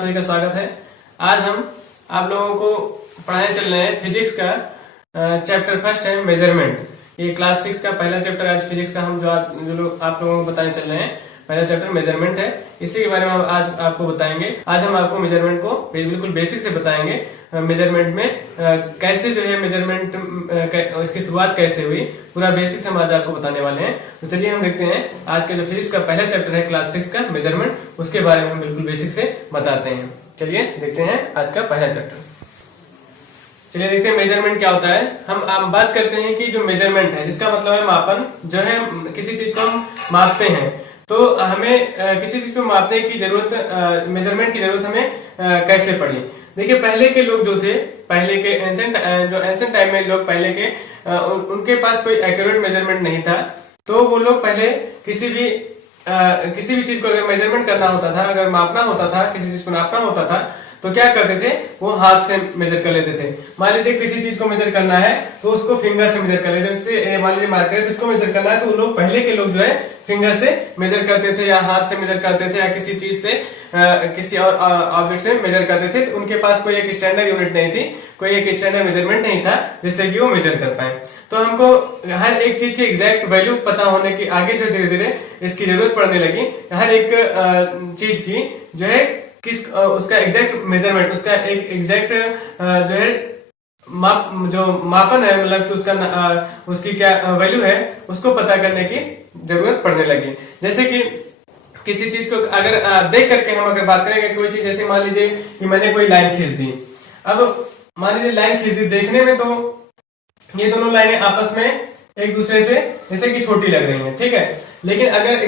सभी का स्वागत है। आज हम आप लोगों को पढ़ाने चल रहे हैं फिजिक्स का चैप्टर फर्स्ट है मेजरमेंट। ये क्लास 6 का पहला चैप्टर आज फिजिक्स का हम जो लोग आप लोगों को बताने चल रहे हैं। पहला चैप्टर मेजरमेंट है, इसी के बारे में हम आज आपको बताएंगे। आज हम आपको मेजरमेंट को बिल्कुल बेसिक से बताएंगे। मेजरमेंट में कैसे जो है मेजरमेंट इसकी शुरुआत कैसे हुई, पूरा बेसिक्स हम आज आपको बताने वाले हैं। तो चलिए हम देखते हैं आज का जो फिजिक्स का पहला चैप्टर है क्लास 6 का मेजरमेंट, उसके बारे में हम बिल्कुल बेसिक से बताते हैं। चलिए देखते हैं आज का पहला चैप्टर। चलिए देखते हैं मेजरमेंट क्या होता है। हम बात करते हैं कि जो मेजरमेंट है, जिसका मतलब है मापन, जो है किसी चीज को हम मापते हैं, तो हमें किसी चीज को मापने की जरूरत, मेजरमेंट की जरूरत हमें कैसे पड़ी। देखिए पहले के लोग जो थे, पहले के एंशिएंट टाइम में लोग पहले के उनके पास कोई एक्यूरेट मेजरमेंट नहीं था। तो वो लोग पहले किसी भी चीज को अगर मेजरमेंट करना होता था, अगर मापना होता था, किसी चीज को नापना होता था, तो क्या करते थे, वो हाथ से मेजर कर लेते थे। मान लीजिए किसी चीज को मेजर करना है तो उसको फिंगर से मेजर कर लेते। जैसे मान लीजिए मार्कर इसको मेजर करना है, तो लोग पहले के लोग जो है फिंगर से मेजर करते थे, या हाथ से मेजर करते थे, या किसी चीज से किसी और ऑब्जेक्ट से मेजर करते थे। तो उनके पास कोई एक स्टैंडर्ड यूनिट नहीं थी, कोई एक स्टैंडर्ड मेजरमेंट नहीं था जिससे कि वो मेजर कर पाए। तो हमको हर एक चीज की एग्जैक्ट वैल्यू पता होने की आगे जो धीरे धीरे इसकी जरूरत पड़ने लगी। हर एक चीज की जो है उसका एग्जैक्ट मेजरमेंट, उसका एक एग्जैक्ट जो है जो मापन है, मतलब कि उसकी क्या वैल्यू है, उसको पता करने की जरूरत पड़ने लगी। जैसे कि किसी चीज को अगर देख करके हम अगर बात करेंगे, कोई चीज जैसे मान लीजिए कि मैंने कोई लाइन खींच दी। अब मान लीजिए लाइन खींच दी, देखने में तो ये दोनों लाइनें आपस में एक दूसरे से जैसे कि छोटी लग रही हैं, ठीक है। लेकिन अगर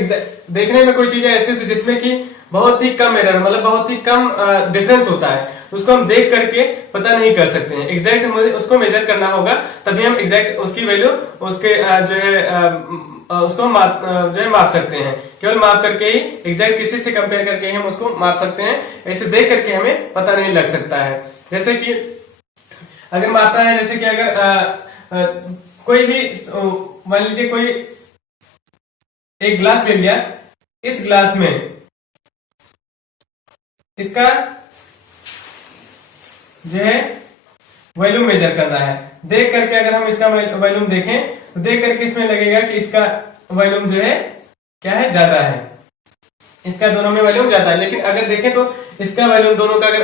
देखने में कोई चीज ऐसी थी जिसमें कि बहुत ही कम एरर, मतलब बहुत ही कम डिफरेंस होता है, उसको हम देख करके पता नहीं कर सकते हैं। एग्जैक्ट उसको मेजर करना होगा, तभी हम एग्जैक्ट उसकी वैल्यू, उसके जो है उसको जो है माप सकते हैं। केवल माप करके ही, एग्जैक्ट किसी से कंपेयर करके ही हम उसको माप सकते हैं। ऐसे देख करके हमें पता नहीं लग सकता है। जैसे कि अगर मापना है, जैसे कि अगर कोई भी मान लीजिए कोई एक ग्लास ले लिया, इस ग्लास में इसका जो है वॉल्यूम मेजर करना है। देख करके अगर हम इसका वॉल्यूम देखें तो देख करके इसमें लगेगा कि इसका वॉल्यूम जो है क्या है, ज्यादा है, इसका दोनों में वॉल्यूम ज्यादा है। लेकिन अगर देखें तो इसका वॉल्यूम दोनों का अगर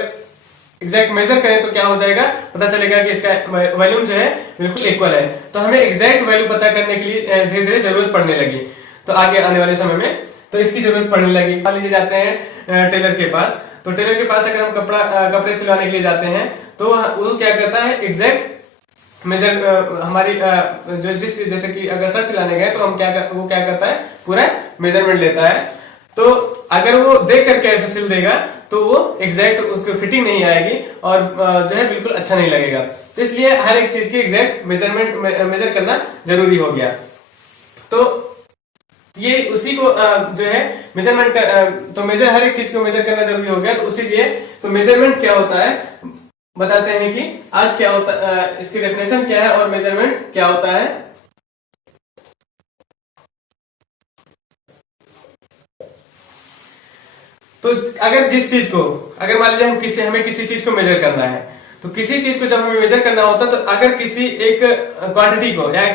एग्जैक्ट मेजर करें तो क्या हो जाएगा, पता चलेगा कि इसका वॉल्यूम जो है बिल्कुल इक्वल है। तो हमें एग्जैक्ट वैल्यू पता करने के लिए धीरे धीरे जरूरत पड़ने लगी। तो आगे आने वाले समय में तो इसकी जरूरत पड़ने लगी। मान लीजिए जाते हैं टेलर के पास, तो टेलर के पास अगर हम कपड़े सिलवाने के लिए जाते हैं, तो वो क्या करता है, एग्जैक्ट मेजर हमारी जैसे कि अगर शर्ट सिलाने गए तो वो क्या करता है, पूरा मेजरमेंट लेता है। तो अगर वो देख करके ऐसे सिल देगा तो वो एग्जैक्ट उसको फिटिंग नहीं आएगी और जो है बिल्कुल अच्छा नहीं लगेगा। तो इसलिए हर एक चीज की एग्जैक्ट मेजर करना जरूरी हो गया। तो ये उसी को जो है मेजरमेंट तो हर एक चीज को मेजर करना जरूरी हो गया। तो उसीलिए तो मेजरमेंट क्या होता है बताते हैं कि आज क्या होता है, इसकी डेफिनेशन क्या है और मेजरमेंट क्या होता है। तो अगर मान लीजिए हमें किसी चीज को मेजर करना है, तो किसी चीज को जब हमें मेजर करना होता है, तो अगर किसी एक क्वांटिटी को, या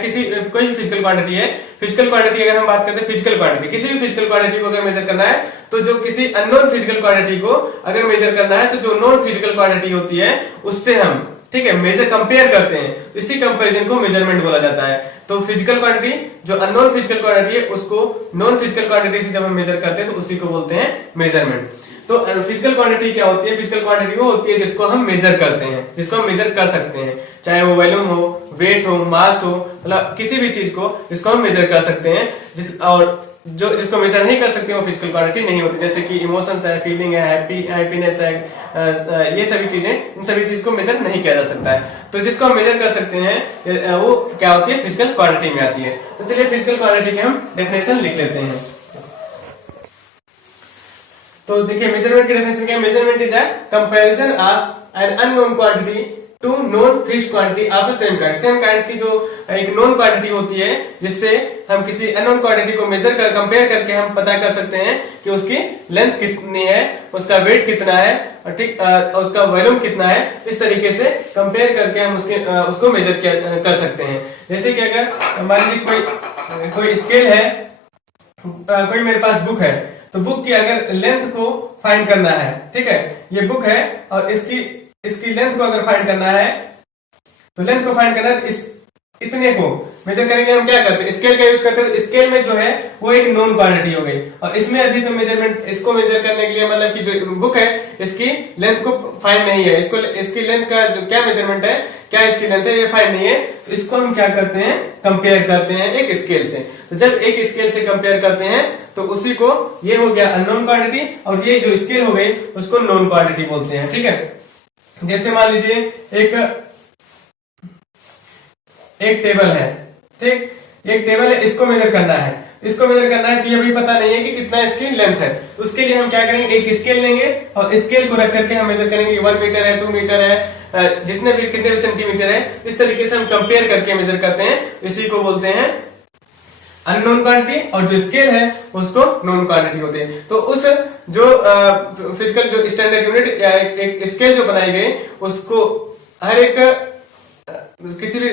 कोई भी फिजिकल क्वांटिटी है, फिजिकल क्वांटिटी अगर हम बात करते हैं फिजिकल क्वांटिटी, किसी भी फिजिकल क्वांटिटी को अगर मेजर करना है, तो जो किसी अननोन फिजिकल क्वांटिटी को अगर मेजर करना है, तो जो नॉन फिजिकल क्वांटिटी होती है उससे हम, ठीक है, मेजर कंपेयर करते हैं। इसी कंपैरिजन को मेजरमेंट बोला जाता है। तो फिजिकल क्वांटिटी, जो अननोन फिजिकल क्वांटिटी है, उसको नॉन फिजिकल क्वांटिटी से जब हम मेजर करते हैं तो उसी को बोलते हैं मेजरमेंट। तो फिजिकल क्वांटिटी क्या होती है, फिजिकल क्वांटिटी वो होती है जिसको हम मेजर करते हैं, जिसको हम मेजर कर सकते हैं, चाहे वो वॉल्यूम हो, वेट हो, मास हो, मतलब किसी भी चीज को जिसको हम मेजर कर सकते हैं। और जिसको मेजर नहीं कर सकते वो फिजिकल क्वांटिटी नहीं होती। जैसे कि इमोशंस है, फीलिंग है, हैप्पीनेस है, ये सभी चीजें, इन सभी चीज को मेजर नहीं किया जा सकता है। तो जिसको हम मेजर कर सकते हैं वो क्या होती है, फिजिकल क्वांटिटी में आती है। तो चलिए फिजिकल क्वांटिटी की हम डेफिनेशन लिख लेते हैं। तो देखिए मेजरमेंट की डेफिनेशन क्या है, measurement is a comparison of an unknown quantity to known fixed quantity of the same kind. Same kind की जो एक नोन क्वांटिटी होती है, जिससे हम किसी अननोन क्वांटिटी को मेजर कर कंपेयर करके हम पता कर सकते हैं कि उसकी लेंथ कितनी है, उसका वेट कितना है, और ठीक उसका वॉल्यूम कितना है। इस तरीके से कंपेयर करके हम उसको मेजर कर सकते हैं। जैसे कि अगर मान लीजिए कोई स्केल है, कोई मेरे पास बुक है, तो बुक की अगर लेंथ को फाइंड करना है, ठीक है, ये बुक है और इसकी लेंथ को अगर फाइंड करना है, तो लेंथ को फाइंड करना है, इस इतने को मेजर करेंगे। हम क्या करते हैं, स्केल का यूज करते हैं। स्केल में जो है वो एक नोन क्वांटिटी हो गई, और इसमें अभी तो मेजरमेंट, इसको मेजर करने के लिए मतलब कि जो बुक है इसकी लेंथ को फाइंड नहीं है, इसकी लेंथ का जो क्या मेजरमेंट है, क्या इसकी लेंथ है, ये फाइंड नहीं है। तो इसको हम क्या करते हैं, कंपेयर करते हैं एक स्केल से। तो जब एक स्केल से कंपेयर करते हैं तो उसी को, ये हो गया अननोन क्वांटिटी, और ये जो स्केल हो गई उसको नोन क्वांटिटी बोलते हैं। ठीक है, जैसे मान लीजिए एक टेबल है, ठीक, एक टेबल है, इसको मेजर करना है, तो ये भी पता नहीं है कि कितना इसकी लेंथ है। तो उसके लिए हम क्या करेंगे, एक स्केल लेंगे और स्केल को रख करके हम मेजर करेंगे, 1 मीटर है, 2 मीटर है, जितने भी कितने भी सेंटीमीटर है, इस तरीके से हम कंपेयर करके मेजर करते हैं। इसी को बोलते हैं अननोन क्वांटिटी, और जो स्केल है उसको नोन क्वांटिटी होते हैं। तो उस जो फिजिकल जो स्टैंडर्ड यूनिट या एक स्केल जो बनाई गई, उसको हर एक किसी भी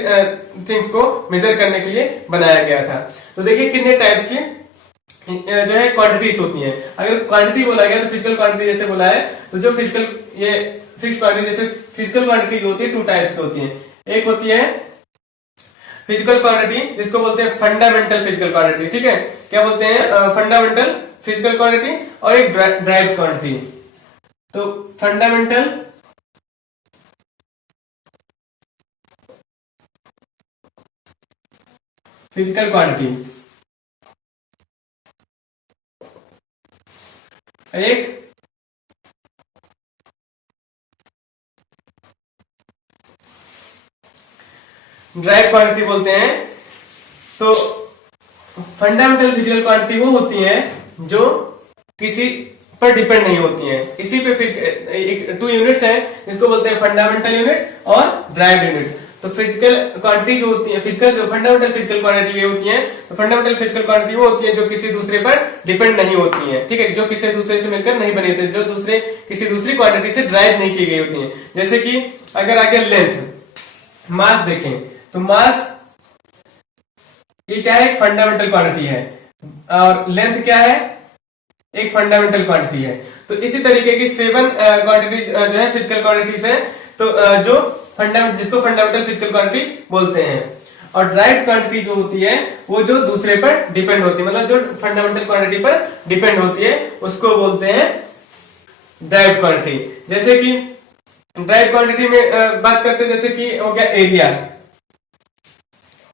थिंग्स को मेजर करने के लिए बनाया गया था। तो देखिए कितने टाइप्स की जो है क्वांटिटीज होती हैं। अगर क्वांटिटी बोला गया तो फिजिकल क्वांटिटी जैसे बोला है, तो जो फिजिकल ये फिक्स्ड क्वांटिटी, जैसे फिजिकल क्वांटिटी जो होती है 2 टाइप्स की होती है। एक होती है फिजिकल क्वांटिटी, जिसको बोलते हैं फंडामेंटल फिजिकल क्वांटिटी। ठीक है, क्या बोलते हैं, फंडामेंटल फिजिकल क्वांटिटी, और एक ड्राइव क्वांटिटी। तो फंडामेंटल फिजिकल क्वांटिटी, एक ड्राइव क्वांटिटी बोलते हैं। तो फंडामेंटल फिजिकल क्वांटिटी वो होती है जो किसी पर डिपेंड नहीं होती है। इसी पे 2 यूनिट्स हैं, जिसको बोलते हैं फंडामेंटल यूनिट और ड्राइव यूनिट। तो फिजिकल क्वांटिटी जो होती है, फंडामेंटल फिजिकल क्वांटिटी ये होती है। तो फंडामेंटल फिजिकल क्वांटिटी वो होती है जो किसी दूसरे पर डिपेंड नहीं होती है, ठीक है, जो किसी दूसरे से मिलकर नहीं बनी होती है, जो किसी दूसरी क्वांटिटी से ड्राइव नहीं की गई होती है। जैसे कि अगर आगे लेंथ, मास देखें, तो मास ये क्या है, एक फंडामेंटल क्वांटिटी है, और लेंथ क्या है, एक फंडामेंटल क्वांटिटी है। तो इसी तरीके की 7 क्वांटिटी जो है फिजिकल क्वांटिटीज है, तो जो जिसको फंडामेंटल फिजिकल क्वांटिटी बोलते हैं। और ड्राइव क्वांटिटी जो होती है वो जो दूसरे पर डिपेंड होती है, मतलब जो फंडामेंटल क्वांटिटी पर डिपेंड होती है, उसको बोलते हैं ड्राइव क्वांटिटी। जैसे कि ड्राइव क्वांटिटी में बात करते हैं, जैसे कि हो गया एरिया।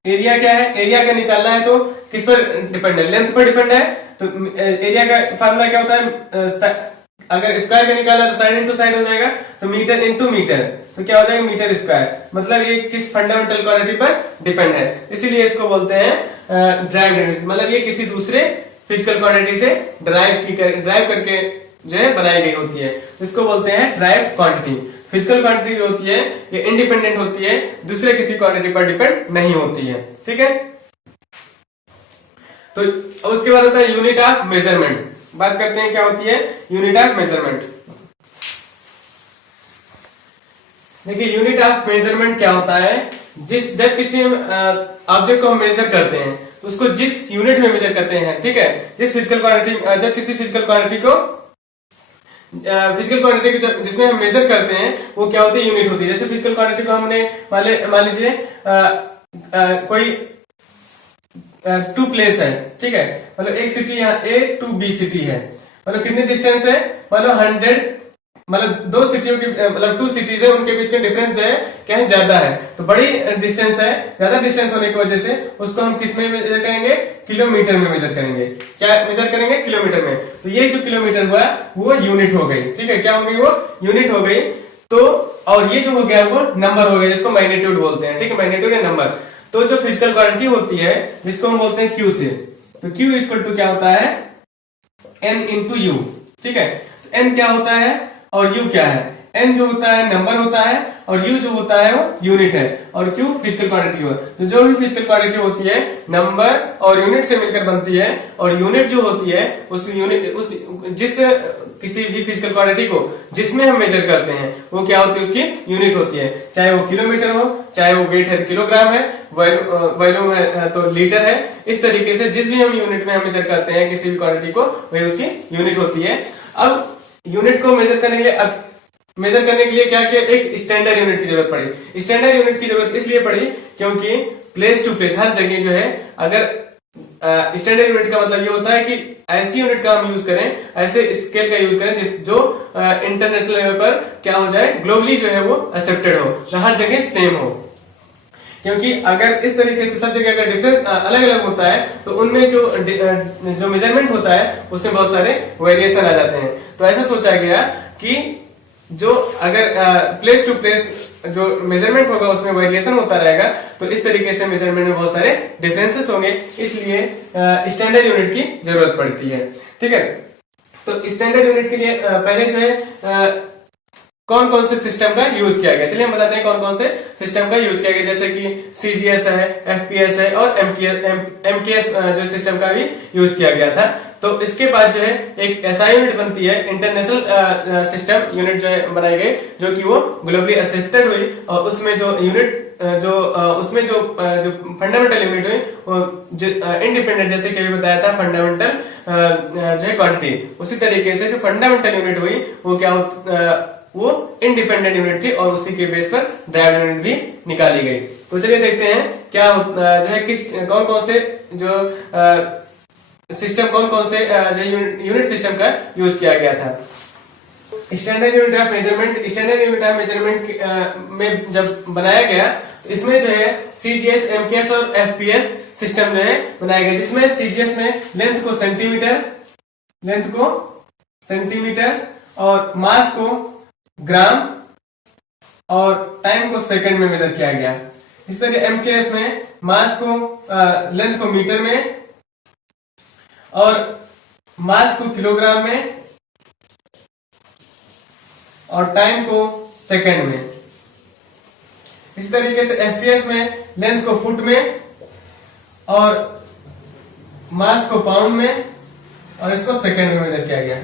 एरिया क्या है, एरिया का निकालना है तो किस पर डिपेंड है, लेंथ पर डिपेंड है। तो एरिया का फार्मूला क्या होता है, अगर स्क्वायर का निकालना है तो साइड इंटू साइड हो जाएगा, तो मीटर इंटू मीटर, तो क्या हो जाएगा, मीटर स्क्वायर। मतलब ये किस फंडामेंटल क्वांटिटी पर डिपेंड है, इसीलिए इसको बोलते हैं ड्राइव यूनिट। मतलब ये किसी दूसरे फिजिकल क्वांटिटी से ड्राइव करके जो है बनाई गई होती है, इसको बोलते हैं ड्राइव क्वांटिटी। फिजिकल क्वांटिटी जो होती है ये इंडिपेंडेंट होती है, दूसरे किसी क्वांटिटी पर डिपेंड नहीं होती है। ठीक है, तो उसके बाद होता है यूनिट ऑफ मेजरमेंट। बात करते हैं क्या होती है यूनिट ऑफ मेजरमेंट। देखिए यूनिट ऑफ मेजरमेंट क्या होता है, जब किसी ऑब्जेक्ट को हम मेजर करते हैं तो उसको जिस यूनिट में मेजर करते हैं, ठीक है, जब किसी फिजिकल क्वांटिटी को जिसमें हम मेजर करते हैं वो क्या होती है, यूनिट होती है। जैसे फिजिकल क्वांटिटी को हमने मान लीजिए कोई 2 प्लेस है, ठीक है, मतलब एक सिटी यहाँ A to B सिटी है, मतलब कितनी डिस्टेंस है, मतलब 100, मतलब 2 सिटियों की, मतलब 2 सिटीज है, उनके बीच में डिफरेंस जो है क्या है, ज्यादा है, तो बड़ी डिस्टेंस है। ज्यादा डिस्टेंस होने की वजह से उसको हम किस में मेजर करेंगे, किलोमीटर में मेजर करेंगे। क्या मेजर करेंगे, किलोमीटर में। तो ये जो किलोमीटर हुआ वो यूनिट हो गई, ठीक है, क्या हो गई, वो यूनिट हो गई। तो और ये जो हो गया वो नंबर हो गया, जिसको मैग्नीट्यूड बोलते हैं, ठीक है, मैग्नीट्यूड या नंबर। तो जो फिजिकल क्वांटिटी होती है जिसको हम बोलते हैं क्यू से, तो क्यू इक्वल टू क्या होता है, एन इंटू यू, ठीक है। तो एन क्या होता है और यू क्या है, एन जो होता है नंबर होता है और यू जो होता है वो यूनिट है और क्यू फिजिकल क्वांटिटी हो। तो जो भी फिजिकल क्वांटिटी होती है नंबर और यूनिट से मिलकर बनती है और यूनिट जो होती है उस यूनिट उस जिस किसी भी फिजिकल क्वांटिटी को जिसमें हम मेजर करते हैं वो क्या होती है, उसकी यूनिट होती है। चाहे वो किलोमीटर हो, चाहे वो वेट है तो किलोग्राम है, वॉल्यूम है तो लीटर है। इस तरीके से जिस भी हम यूनिट में हम मेजर करते हैं किसी भी क्वांटिटी को वही उसकी यूनिट होती है। अब यूनिट को मेजर करने के लिए क्या किया, एक स्टैंडर्ड यूनिट की जरूरत पड़ी। स्टैंडर्ड यूनिट की जरूरत इसलिए पड़ी क्योंकि प्लेस टू प्लेस हर जगह जो है, अगर स्टैंडर्ड यूनिट का मतलब ये होता है कि ऐसी यूनिट का हम यूज करें, ऐसे स्केल का यूज करें जो इंटरनेशनल लेवल पर क्या हो जाए, ग्लोबली जो है वो एक्सेप्टेड हो, हर जगह सेम हो। क्योंकि अगर इस तरीके से सब जगह अगर डिफरेंस अलग अलग होता है तो उनमें जो मेजरमेंट होता है उसमें बहुत सारे वेरिएशन आ जाते हैं। तो ऐसा सोचा गया कि जो अगर प्लेस टू प्लेस जो मेजरमेंट होगा उसमें वेरिएशन होता रहेगा तो इस तरीके से मेजरमेंट में बहुत सारे डिफरेंसेस होंगे, इसलिए स्टैंडर्ड यूनिट की जरूरत पड़ती है। ठीक है, तो स्टैंडर्ड यूनिट के लिए पहले जो है कौन कौन से सिस्टम का यूज किया गया, चलिए हम बताते हैं कौन कौन से सिस्टम का यूज किया गया। जैसे कि सीजीएस है, एफपीएस है और एमकेएस जो सिस्टम का भी यूज किया गया था। तो इसके बाद जो है एक ऐसा यूनिट बनती है, इंटरनेशनल सिस्टम यूनिट जो है बनाई गई, जो कि वो ग्लोबली एक्सेप्टेड हुई और उसमें जो यूनिट उसमें जो फंडामेंटल यूनिट हुई इंडिपेंडेंट, जैसे कि अभी बताया था फंडामेंटल जो है क्वांटिटी, उसी तरीके से जो फंडामेंटल यूनिट हुई वो क्या वो इंडिपेंडेंट यूनिट थी और उसी के बेस पर ड्राइव यूनिट भी निकाली गई। तो चलिए देखते हैं क्या जो है किस कौन कौन से जो सिस्टम कौन कौन से जो यूनिट सिस्टम का यूज किया गया था। स्टैंडर्ड यूनिट ऑफ मेजरमेंट में जब बनाया गया तो इसमें जो है सीजीएस, एमकेएस और एफपीएस सिस्टम जो है बनाया गया, जिसमें सीजीएस में लेंथ को सेंटीमीटर और मास को ग्राम और टाइम को सेकंड में मेजर किया गया। इस तरह एमकेएस में मास को लेंथ को मीटर में और मास को किलोग्राम में और टाइम को सेकंड में। इस तरीके से एफपीएस में लेंथ को फुट में और मास को पाउंड में और इसको सेकंड में मेजर किया गया।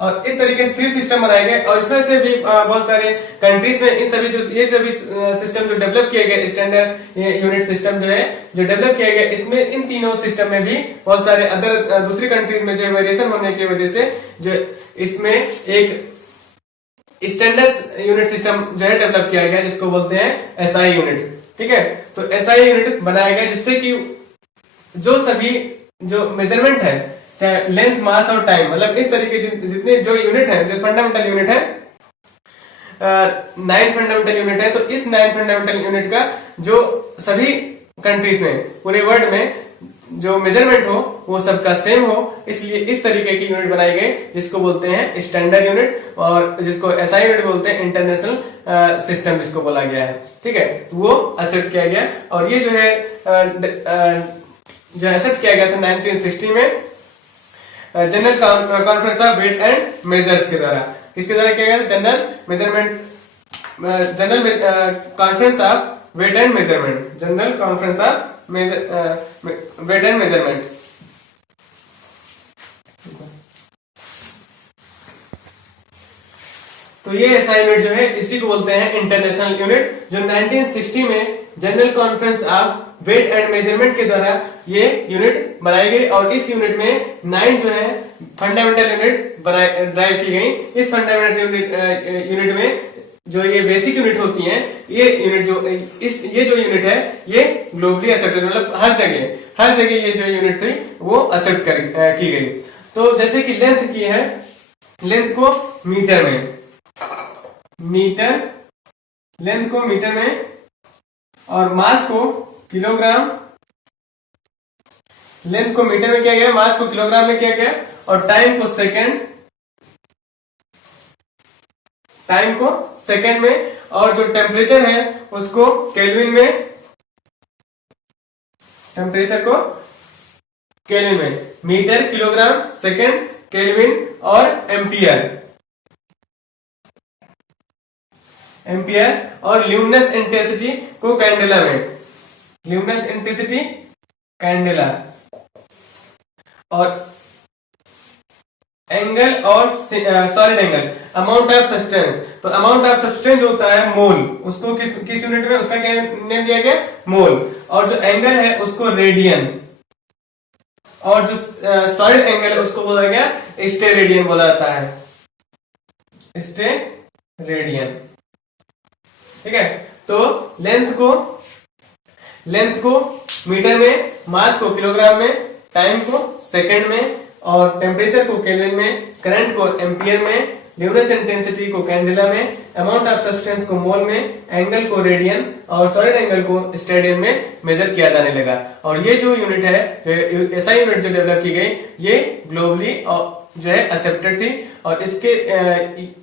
और इस तरीके से 3 सिस्टम बनाए गए और इसमें से भी बहुत सारे कंट्रीज में ये सभी सिस्टम जो डेवलप किए गए, स्टैंडर्ड यूनिट सिस्टम जो है जो डेवलप किए गए, इसमें इन तीनों सिस्टम में भी बहुत सारे अदर दूसरी कंट्रीज में जो वेरिएशन होने की वजह से जो इसमें एक स्टैंडर्ड यूनिट सिस्टम जो है डेवलप किया गया, जिसको बोलते हैं एसआई यूनिट। ठीक है, तो एसआई यूनिट बनाया गया जिससे कि जो सभी जो मेजरमेंट है, चाहे लेंथ, मास और टाइम, मतलब इस तरीके जितने जो यूनिट है, जो फंडामेंटल यूनिट है 9 फंडामेंटल यूनिट है, तो इस 9 फंडामेंटल यूनिट का जो सभी कंट्रीज में पूरे वर्ल्ड में जो मेजरमेंट हो वो सबका सेम हो, इसलिए इस तरीके की यूनिट बनाई गई जिसको बोलते हैं स्टैंडर्ड यूनिट और जिसको एसआई यूनिट बोलते हैं, इंटरनेशनल सिस्टम जिसको बोला गया है। ठीक है, तो वो एक्सेप्ट किया गया और ये जो है जो एक्सेप्ट किया गया था 1960 में general conference of weight and measures के द्वारा। किसके द्वारा किया गया था? General conference of weight and measurement, general conference of weight and measurement. तो ये ऐसा यूनिट जो है इसी को बोलते हैं इंटरनेशनल यूनिट, जो 1960 में general conference of weight and measurement के द्वारा ये यूनिट बनाई गई और इस यूनिट में 9 जो है फंडामेंटल यूनिट ड्राइव की गई। इस फंडामेंटल यूनिट में जो ये बेसिक यूनिट होती हैं, ये यूनिट ये जो यूनिट है ये ग्लोबली एक्सेप्टेड, मतलब हर जगह ये जो यूनिट थी वो एक्सेप्ट की गई। तो जैसे कि लेंथ की है, लेंथ को मीटर में, लेंथ को मीटर में और मास को किलोग्राम, लेंथ को मीटर में किया गया, मास को किलोग्राम में किया गया और टाइम को सेकंड में और जो टेम्परेचर है उसको केल्विन में, टेम्परेचर को केल्विन में, मीटर, किलोग्राम, सेकंड, केल्विन और एम्पियर। एम्पियर, और ल्यूमिनस इंटेंसिटी को कैंडेला में, ल्यूमिनस इंटेंसिटी कैंडेला, और एंगल और solid angle, amount of substance. तो अमाउंट ऑफ सब्सटेंस जो होता है मोल, उसको किस यूनिट में, उसका क्या नेम दिया गया, मोल। और जो एंगल है उसको रेडियन, और जो सॉलिड एंगल है उसको बोला गया स्टेरेडियन बोला जाता है, स्टेरेडियन। ठीक है, तो लेंथ को मीटर में, मास को किलोग्राम में, टाइम को सेकंड में, और टेम्परेचर को केल्विन में, करंट को एम्पियर में, ल्यूमिनस इंटेंसिटी को कैंडेला में, अमाउंट ऑफ सब्सटेंस को मोल में, एंगल को रेडियन, और सॉलिड एंगल को स्टेडियन में मेजर किया जाने लगा। और ये जो यूनिट है, ऐसा यूनिट जो डेवलप की गई, ये ग्लोबली जो है एक्सेप्टेड थी, और इसके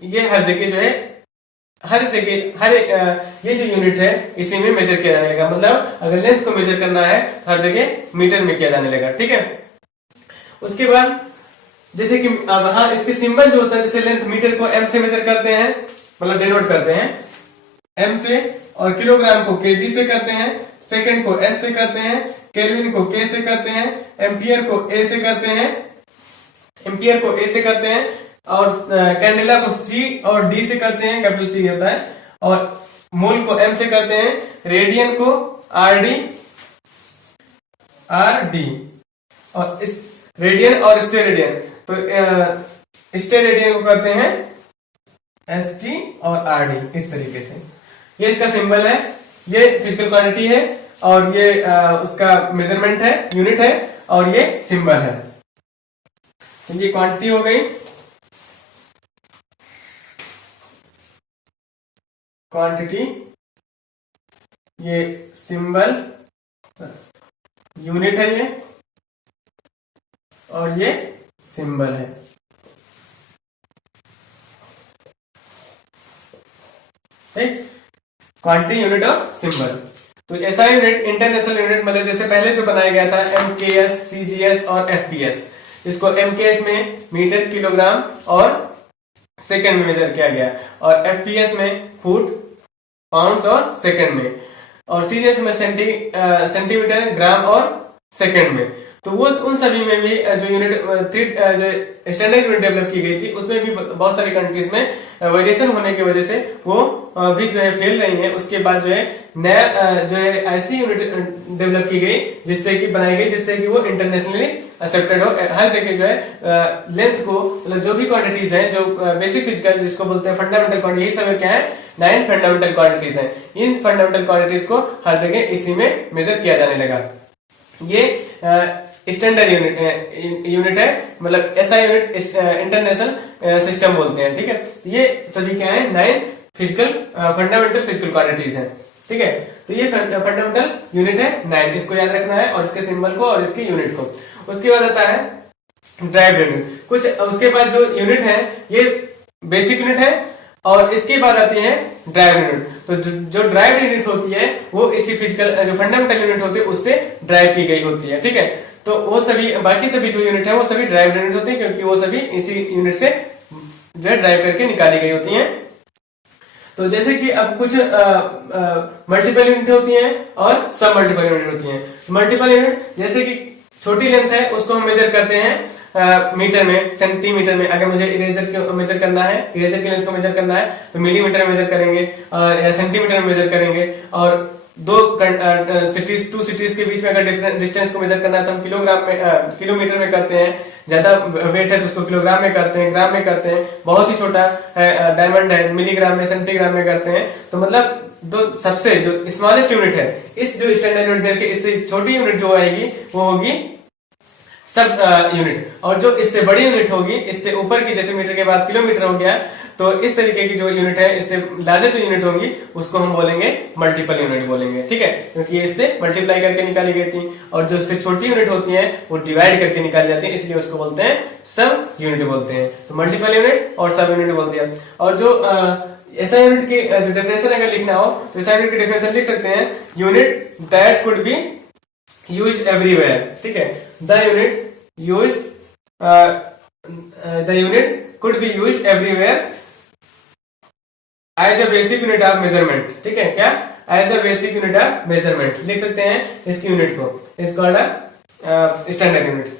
ये हर जगह जो है, ये जो यूनिट है इसी में मेजर किया जाने लगा। मतलब अगर लेंथ को मेजर करना है तो हर जगह मीटर में किया जाने लगा। ठीक है, उसके बाद जैसे कि अब हाँ, इसके सिंबल जो होता है, जैसे लेंथ मीटर को एम से मेजर करते हैं, मतलब डिनोट करते हैं एम से, और किलोग्राम को केजी से करते हैं, सेकंड को एस से करते हैं, केल्विन को के से करते हैं, एम्पियर को ए से करते हैं, और कैंडेला को सी और डी से करते हैं, कैपिटल सी होता है, और मोल को एम से करते हैं, रेडियन को आर डी, और इस रेडियन और स्टेरेडियन, तो स्टेरेडियन को करते हैं एस टी और आर डी, इस तरीके से। ये इसका सिंबल है, ये फिजिकल क्वांटिटी है, और ये उसका मेजरमेंट है, यूनिट है, और ये सिंबल है। तो ये क्वांटिटी हो गई, क्वांटिटी, ये सिंबल, यूनिट है ये, और ये सिंबल है। ठीक, क्वांटिटी, यूनिट और सिंबल। तो ऐसा यूनिट, इंटरनेशनल यूनिट, मतलब जैसे पहले जो बनाया गया था एमकेएस, सीजीएस और एफपीएस, इसको एमकेएस में मीटर, किलोग्राम और सेकंड में मेजर किया गया, और एफपीएस में फुट, पाउंड्स और सेकंड में, और सीजीएस में सेंटीमीटर, ग्राम और सेकंड में। तो वो उन सभी में भी जो यूनिट जो स्टैंडर्ड यूनिट डेवलप की गई थी, उसमें भी बहुत सारी कंट्रीज में वेरिएशन होने की वजह से वो भी जो है फेल रही है। उसके बाद जो है नया जो है ऐसी यूनिट डेवलप की गई, जिससे कि बनाई गई, जिससे कि वो इंटरनेशनली एक्सेप्टेड हो। हर जगह जो है लेंथ को, मतलब जो भी क्वांटिटीज है, जो बेसिक फिजिकल जिसको बोलते हैं फंडामेंटल क्वांटिटी, यही सब क्या है, 9 फंडामेंटल क्वांटिटीज हैं। इन फंडामेंटल क्वांटिटीज को हर जगह इसी में मेजर किया जाने लगा। ये स्टैंडर्ड यूनिट है, मतलब ऐसा यूनिट इंटरनेशनल सिस्टम बोलते हैं। ठीक है, ये सभी क्या है, 9 फंडामेंटल फिजिकल क्वांटिटीज हैं। ठीक है, तो ये फंडामेंटल यूनिट है 9, इसको याद रखना है, और इसके सिंबल को और इसके यूनिट को। उसके बाद आता है ड्राइव यूनिट। कुछ उसके बाद जो यूनिट है ये बेसिक यूनिट है, और इसके बाद आती है ड्राइव यूनिट। तो जो ड्राइव यूनिट होती है वो इसी फिजिकल जो फंडामेंटल यूनिट होती है उससे ड्राइव की गई होती है। ठीक है, तो वो सभी, बाकी सभी जो यूनिट है वो सभी ड्राइव यूनिट होती है, क्योंकि वो सभी इसी यूनिट से जो है ड्राइव करके निकाली गई होती हैं। तो जैसे कि अब कुछ मल्टीपल यूनिट होती हैं और सब मल्टीपल यूनिट होती हैं। मल्टीपल यूनिट जैसे कि छोटी लेंथ है उसको हम मेजर करते हैं मीटर में, सेंटीमीटर में। अगर मुझे इरेजर को मेजर करना है, इरेजर की लेंथ को मेजर करना है, तो मिलीमीटर में मेजर करेंगे या सेंटीमीटर में मेजर करेंगे। और दो सिटीज के बीच में अगर डिस्टेंस को मेजर करना है तो हम किलोमीटर में करते हैं। ज्यादा वेट है तो उसको किलोग्राम में करते हैं, ग्राम में करते हैं। बहुत ही छोटा है, डायमंड है, मिलीग्राम में, सेंटीग्राम में करते हैं। तो मतलब दो सबसे जो स्मॉलेस्ट यूनिट है, इस जो स्टैंडर्ड यूनिट करके इससे छोटी यूनिट जो आएगी वो होगी सब यूनिट। और जो इससे बड़ी यूनिट होगी, इससे ऊपर की, जैसे मीटर के बाद किलोमीटर हो गया, तो इस तरीके की जो यूनिट है, इससे लार्जर जो यूनिट होगी उसको हम बोलेंगे मल्टीपल यूनिट बोलेंगे। ठीक है, क्योंकि ये इससे मल्टीप्लाई करके निकाली गई थी। और जो इससे छोटी यूनिट होती है वो डिवाइड करके निकाली जाती है, इसलिए उसको बोलते हैं सब यूनिट बोलते हैं। तो मल्टीपल यूनिट और सब यूनिट बोलते हैं। और जो ऐसा यूनिट की जो डेफिनेशन अगर लिखना हो तो ऐसा यूनिट की डेफिनेशन लिख सकते हैं, unit that could be used everywhere. ठीक है, the unit could be used everywhere as a basic unit of measurement, ठीक है क्या, as a basic unit of measurement लिख सकते हैं इसकी यूनिट को, is called a standard unit.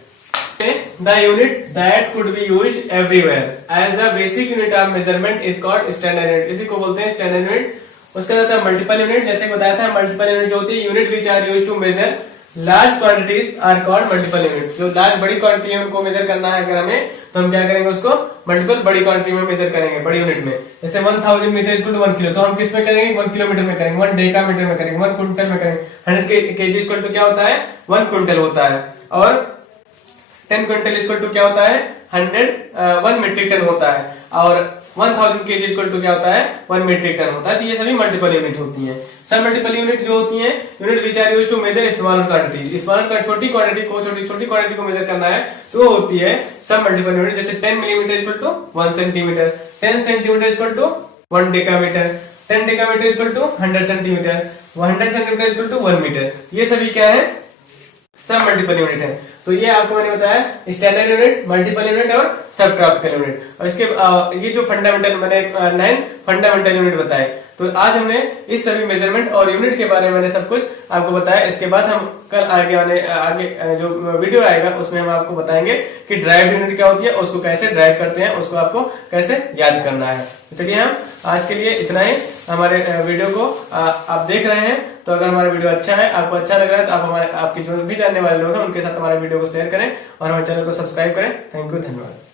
The unit that could be used everywhere as a basic unit of measurement is called standard unit, इसी को बोलते हैं स्टैंडर्ड यूनिट। उसका होता है मल्टीपल यूनिट, जैसे बताया था मल्टीपल यूनिट जो होती है unit which are used to measure large quantities are called multiple unit. जो लार्ज बड़ी क्वांटिटी है उनको मेजर करना है अगर हमें, तो हम क्या करेंगे उसको मल्टीपल बड़ी क्वांटिटी में मेजर करेंगे, बड़ी यूनिट में। जैसे 1000 मीटर इक्वल टू 1 किलो, तो हम किस में करेंगे 1 किलोमीटर में करेंगे, 1 डेकामीटर में करेंगे, 1 क्विंटल में करेंगे। 100 केजी इक्वल टू क्या होता है 1 क्विंटल होता है, और 10 क्विंटल इक्वल टू क्या होता है 1 मीट्रिक टन होता है, और 1000 केजी इक्वल टू क्या होता है 1 मीट्रिक टन होता है। तो ये सभी मल्टीपल यूनिट होती हैं। सब मल्टीपल यूनिट जो होती हैं unit which are used to measure smaller quantity, smaller छोटी क्वांटिटी को छोटी क्वांटिटी को मेजर करना है तो वो होती है सब मल्टीपल यूनिट। जैसे 10 millimetre equal to 1 centimetre, 10 centimetre equal to 1 decametre, 10 decametre equal to 100 centimetre, 100 centimetre equal to 1 metre. ये सभी क्या है सब मल्टीपल यूनिट है। तो ये आपको मैंने बताया स्टैंडर्ड यूनिट, मल्टीपल यूनिट और सब ट्रॉपिकल यूनिट। और इसके ये जो फंडामेंटल मैंने 9 फंडामेंटल यूनिट बताए। तो आज हमने इस सभी मेजरमेंट और यूनिट के बारे में मैंने सब कुछ आपको बताया। इसके बाद हम कल आगे जो वीडियो आएगा उसमें हम आपको बताएंगे कि ड्राइव यूनिट क्या होती है, उसको कैसे ड्राइव करते हैं, उसको आपको कैसे याद करना है। तो चलिए हम आज के लिए इतना ही। हमारे वीडियो को आप देख रहे हैं, तो अगर हमारा वीडियो अच्छा है, आपको अच्छा लग रहा है, तो आप आपके जो भी जानने वाले लोग हैं उनके साथ हमारे वीडियो को शेयर करें और हमारे चैनल को सब्सक्राइब करें। थैंक यू, धन्यवाद।